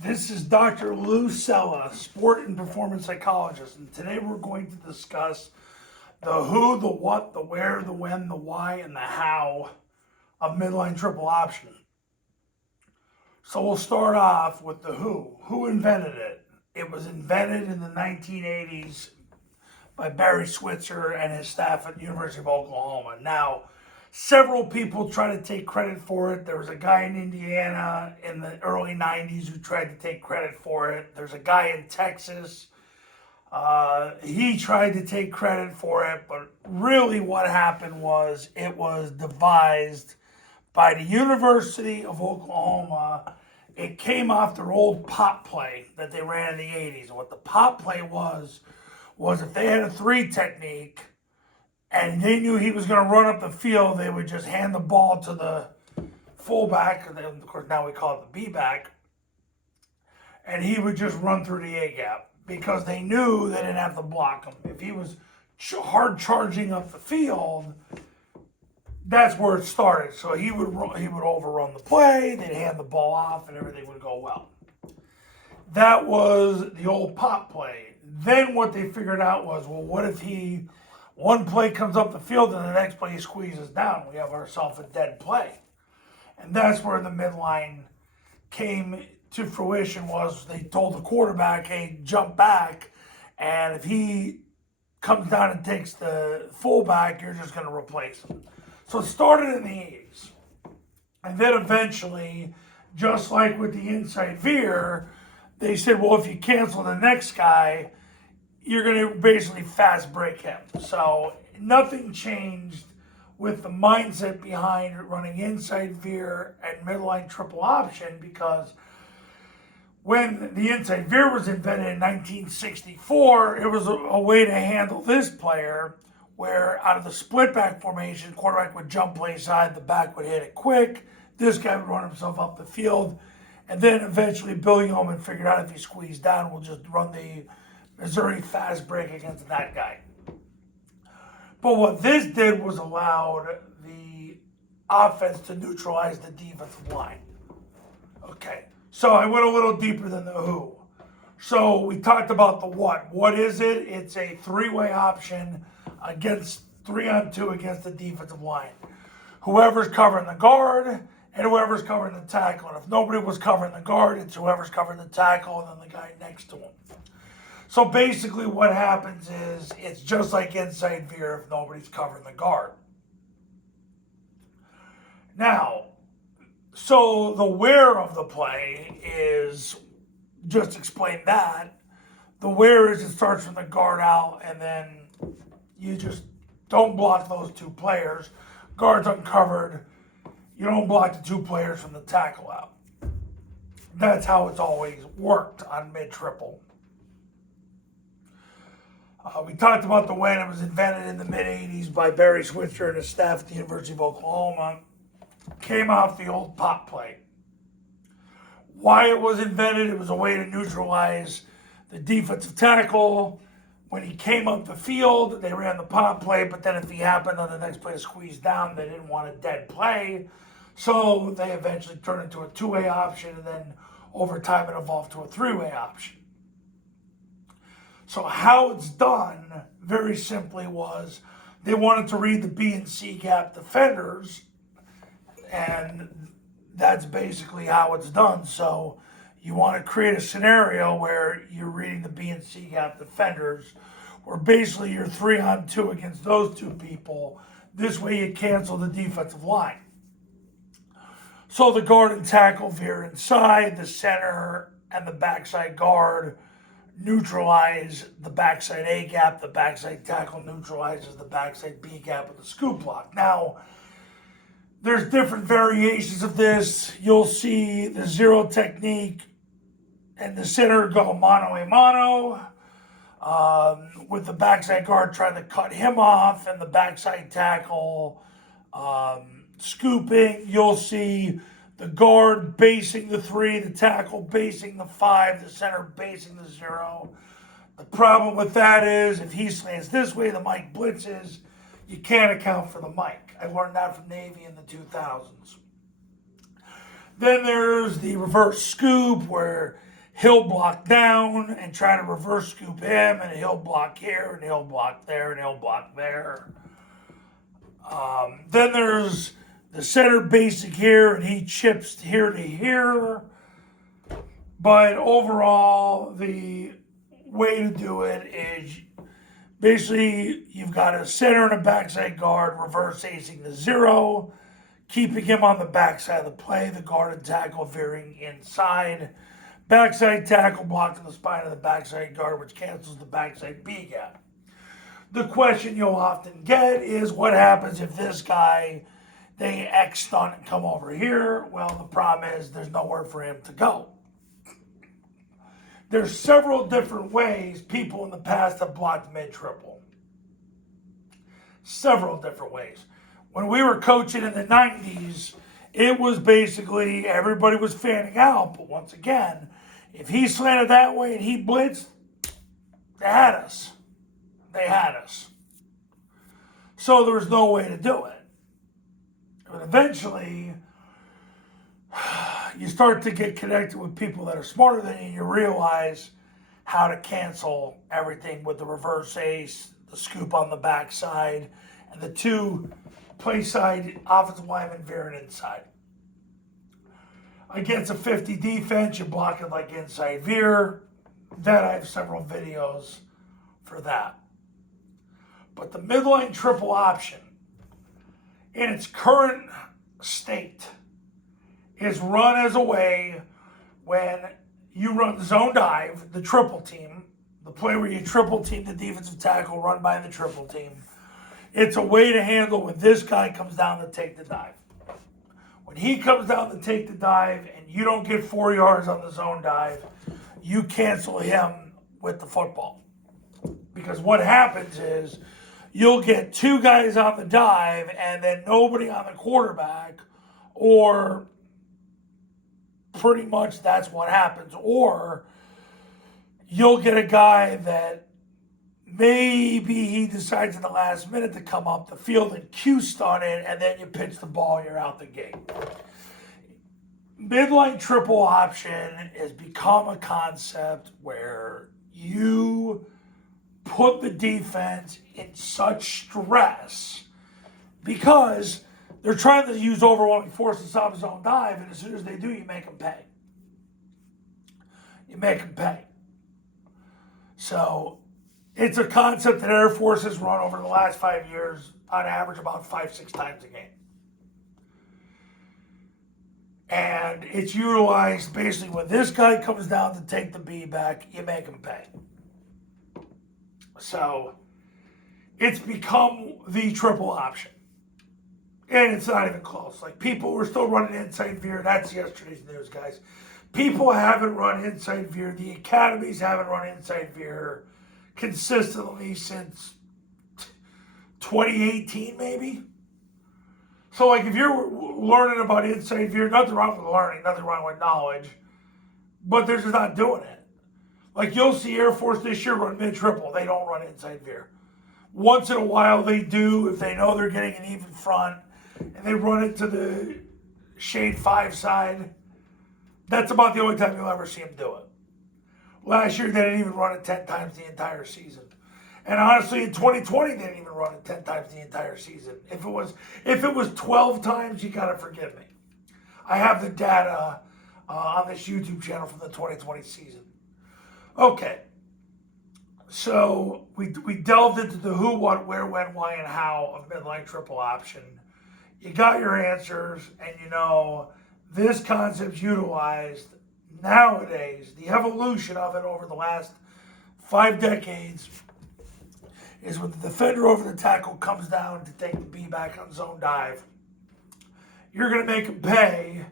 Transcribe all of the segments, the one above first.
This is Dr. Lou Sella, sport and performance psychologist, and today we're going to discuss the who, the what, the where, the when, the why, and the how of midline triple option. So we'll start off with the who. Who invented it? It was invented in the 1980s by Barry Switzer and his staff at the University of Oklahoma. Now, several people try to take credit for it. There was a guy in Indiana in the early 90s who tried to take credit for it. There's a guy in Texas. He tried to take credit for it, but really what happened was it was devised by the University of Oklahoma. It came off their old pop play that they ran in the 80s. And what the pop play was if they had a three technique, and they knew he was going to run up the field, they would just hand the ball to the fullback, and then, of course now we call it the B-back, and he would just run through the A-gap because they knew they didn't have to block him. If he was hard charging up the field, that's where it started. So he would overrun the play, they'd hand the ball off, and everything would go well. That was the old pop play. Then what they figured out was, well, what if one play comes up the field and the next play he squeezes down? We have ourselves a dead play. And that's where the midline came to fruition. Was they told the quarterback, hey, jump back, and if he comes down and takes the fullback, you're just going to replace him. So it started in the 80s. And then eventually, just like with the inside veer, they said, well, if you cancel the next guy, you're going to basically fast break him. So nothing changed with the mindset behind running inside veer and midline triple option, because when the inside veer was invented in 1964, it was a way to handle this player where out of the split back formation, quarterback would jump play side, the back would hit it quick, this guy would run himself up the field, and then eventually Bill Yeoman figured out if he squeezed down, we'll just run the Missouri fast break against that guy. But what this did was allowed the offense to neutralize the defensive line. Okay, so I went a little deeper than the who. So we talked about the what. What is it? It's a three-way option against 3-on-2 against the defensive line. Whoever's covering the guard and whoever's covering the tackle. And if nobody was covering the guard, it's whoever's covering the tackle and then the guy next to him. So basically what happens is it's just like inside veer if nobody's covering the guard. Now, so the where of the play is, just explain that. The where is it starts from the guard out, and then you just don't block those two players. Guard's uncovered. You don't block the two players from the tackle out. That's how it's always worked on mid-triple. We talked about the when. It was invented in the mid-'80s by Barry Switzer and his staff at the University of Oklahoma. Came off the old pop play. Why it was invented, it was a way to neutralize the defensive tackle. When he came up the field, they ran the pop play, but then if he happened on the next play to squeeze down, they didn't want a dead play. So they eventually turned into a two-way option, and then over time it evolved to a three-way option. So how it's done, very simply, was they wanted to read the B and C gap defenders, and that's basically how it's done. So you want to create a scenario where you're reading the B and C gap defenders, where basically you're 3-on-2 against those two people. This way you cancel the defensive line. So the guard and tackle veer inside, the center and the backside guard neutralize the backside A gap, the backside tackle neutralizes the backside B gap with the scoop block. Now, there's different variations of this. You'll see the zero technique and the center go mano a mano, with the backside guard trying to cut him off and the backside tackle scooping. You'll see the guard basing the 3, the tackle basing the 5, the center basing the 0. The problem with that is if he slants this way, the mic blitzes. You can't account for the mic. I learned that from Navy in the 2000s. Then there's the reverse scoop, where he'll block down and try to reverse scoop him, and he'll block here, and he'll block there, and he'll block there. Then there's the center basic here, and he chips here to here. But overall, the way to do it is basically you've got a center and a backside guard reverse acing the 0, keeping him on the backside of the play, the guard and tackle veering inside. Backside tackle blocking the spine of the backside guard, which cancels the backside B gap. The question you'll often get is, what happens if this guy, they X stunt and come over here? Well, the problem is there's nowhere for him to go. There's several different ways people in the past have blocked mid-triple. Several different ways. When we were coaching in the 90s, it was basically everybody was fanning out. But once again, if he slanted that way and he blitzed, they had us. They had us. So there was no way to do it. But eventually, you start to get connected with people that are smarter than you. You realize how to cancel everything with the reverse ace, the scoop on the backside, and the 2 play side offensive linemen veering inside. Against a 50 defense, you block it like inside veer. That I have several videos for that. But the midline triple option, in its current state, is run as a way when you run zone dive, the triple team, the play where you triple team the defensive tackle run by the triple team. It's a way to handle when this guy comes down to take the dive. When he comes down to take the dive and you don't get 4 yards on the zone dive, you cancel him with the football. Because what happens is you'll get 2 guys on the dive and then nobody on the quarterback, or pretty much that's what happens. Or you'll get a guy that maybe he decides in the last minute to come up the field and Q-stun it, and then you pitch the ball and you're out the gate. Midline triple option has become a concept where you put the defense in such stress because they're trying to use overwhelming force to stop his own dive, and as soon as they do, you make them pay. You make them pay. So it's a concept that Air Force has run over the last 5 years, on average about 5-6 times a game. And it's utilized basically when this guy comes down to take the B back, you make him pay. So it's become the triple option. And it's not even close. Like, people were still running inside veer. That's yesterday's news, guys. People haven't run inside veer. The academies haven't run inside veer consistently since 2018, maybe. So, like, if you're learning about inside veer, nothing wrong with learning, nothing wrong with knowledge, but they're just not doing it. Like, you'll see Air Force this year run mid-triple. They don't run inside veer. Once in a while they do, if they know they're getting an even front, and they run it to the shade 5 side. That's about the only time you'll ever see them do it. Last year, they didn't even run it 10 times the entire season. And honestly, in 2020, they didn't even run it 10 times the entire season. If it was 12 times, you gotta forgive me. I have the data on this YouTube channel from the 2020 season. Okay. So we delved into the who, what, where, when, why, and how of midline triple option. You got your answers, and you know this concept's utilized nowadays. The evolution of it over the last 5 decades is when the defender over the tackle comes down to take the B back on zone dive. You're going to make them pay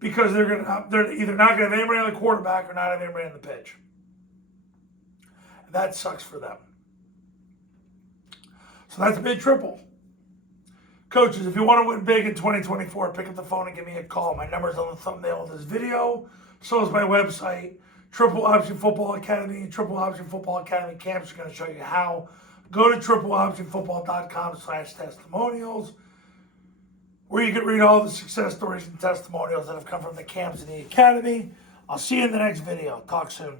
because they're either not going to have anybody on the quarterback or not have anybody on the pitch. And that sucks for them. So that's mid-triple. Coaches, if you want to win big in 2024, pick up the phone and give me a call. My number's on the thumbnail of this video. So is my website, Triple Option Football Academy. Triple Option Football Academy camps are going to show you how. Go to tripleoptionfootball.com/testimonials, where you can read all the success stories and testimonials that have come from the camps in the academy. I'll see you in the next video. Talk soon.